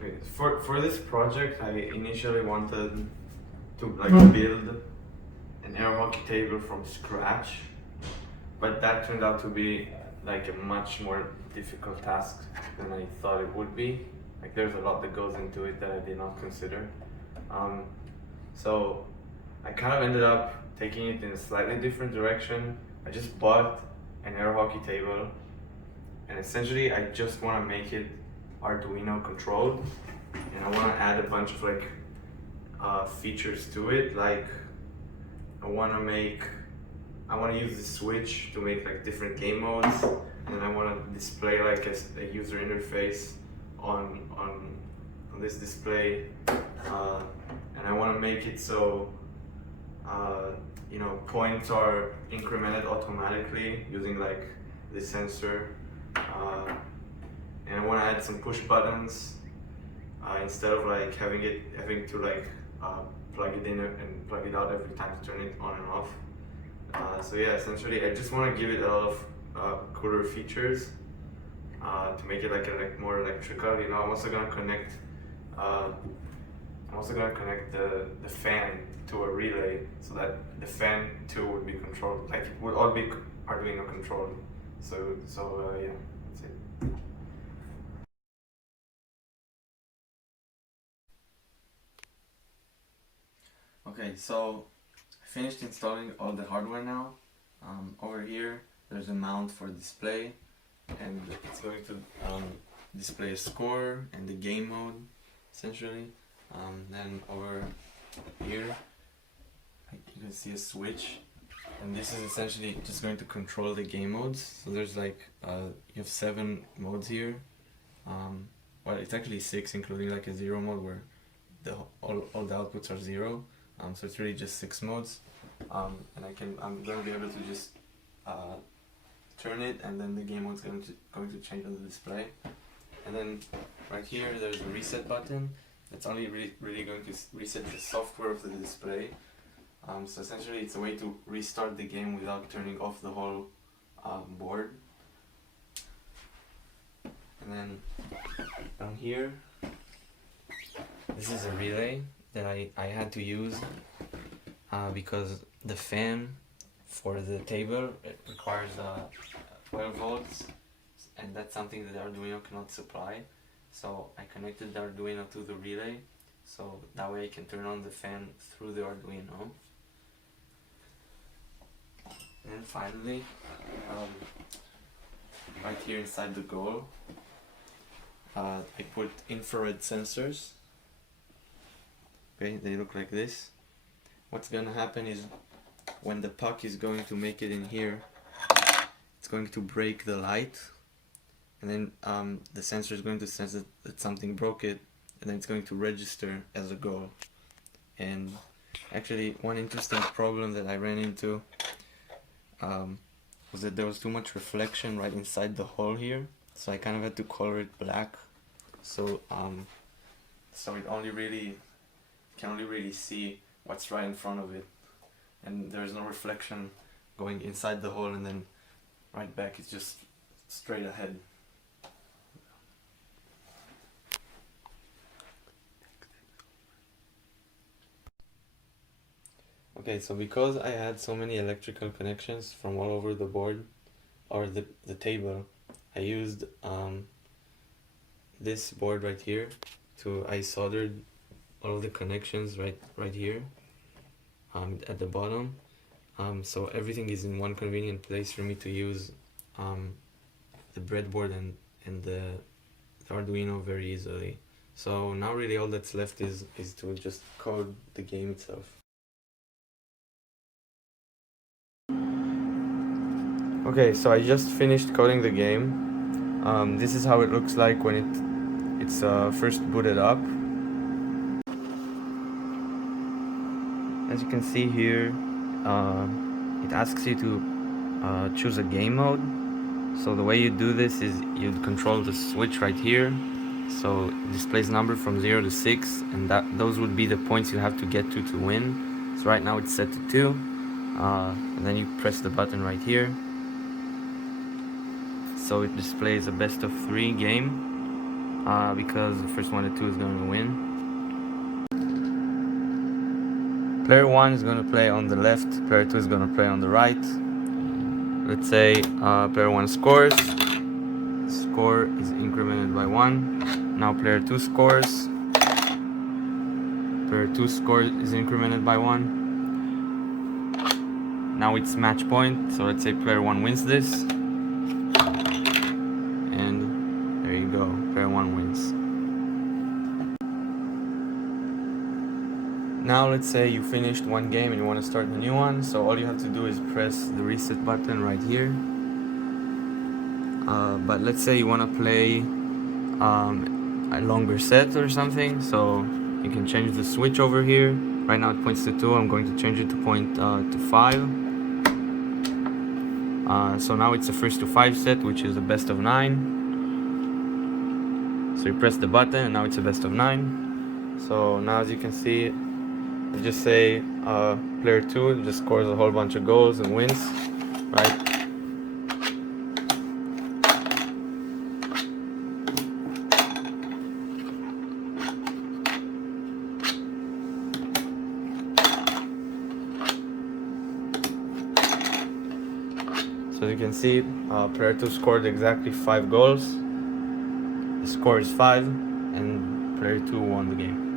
Okay, for this project, I initially wanted to like build an air hockey table from scratch, but that turned out to be like a much more difficult task than I thought it would be. Like there's a lot that goes into it that I did not consider. Um, so I kind of ended up taking it in a slightly different direction. I just bought an air hockey table, and essentially I just want to make it Arduino controlled, and I want to add a bunch of like features to it. Like I want to use the switch to make like different game modes, and I want to display like a user interface on this display, and I want to make it so points are incremented automatically using like the sensor, and I want to add some push buttons instead of like having to like plug it in and plug it out every time to turn it on and off. So yeah, essentially I just want to give it a lot of cooler features to make it like more electrical. I'm also gonna connect the fan to a relay so that the fan too would be controlled. Like it would all be Arduino controlled. So yeah, that's it. Okay, so I finished installing all the hardware now. Over here, there's a mount for display, and it's going to display a score and the game mode, essentially. Then over here, you can see a switch, and this is essentially just going to control the game modes. So there's like, you have 7 modes here. Well, it's actually 6, including like a 0 mode where all the outputs are 0. So it's really just 6 modes, and I'm going to be able to just turn it, and then the game mode's going to change on the display. And then right here there's a reset button that's only really going to reset the software of the display. So essentially it's a way to restart the game without turning off the whole board. And then down here, this is a relay that I had to use because the fan for the table requires 12 volts, and that's something that the Arduino cannot supply. So I connected the Arduino to the relay, so that way I can turn on the fan through the Arduino. And then finally, right here inside the goal, I put infrared sensors. Okay, they look like this. What's gonna happen is when the puck is going to make it in here, it's going to break the light, and then the sensor is going to sense that something broke it, and then it's going to register as a goal. And actually, one interesting problem that I ran into was that there was too much reflection right inside the hole here, so I kind of had to color it black, so it can only really see what's right in front of it, and there's no reflection going inside the hole and then right back. It's just straight ahead. Okay, so because I had so many electrical connections from all over the board or the table, I used this board right here I soldered all the connections right here at the bottom, so everything is in one convenient place for me to use the breadboard and the Arduino very easily. So now really all that's left is to just code the game itself. Okay, so I just finished coding the game. This is how it looks like when it's first booted up. As you can see here, it asks you to choose a game mode. So the way you do this is you control the switch right here. So it displays number from 0 to 6, and those would be the points you have to get to win. So right now it's set to 2, and then you press the button right here. So it displays a best of 3 game. because the first one to 2 is going to win. Player 1 is going to play on the left, player 2 is going to play on the right. Let's say player 1 scores, score is incremented by 1. Now player 2 scores, player 2 score is incremented by 1. Now it's match point, so let's say player 1 wins this. And there you go, player 1 wins. Now let's say you finished one game and you want to start a new one, so all you have to do is press the reset button right here. But let's say you want to play a longer set or something, so you can change the switch over here. Right now it points to 2, I'm going to change it to point to 5. So now it's a first to 5 set, which is a best of 9. So you press the button and now it's a best of 9. So now as you can see, you just say player 2 just scores a whole bunch of goals and wins, right? So you can see player 2 scored exactly 5 goals. The score is 5 and player 2 won the game.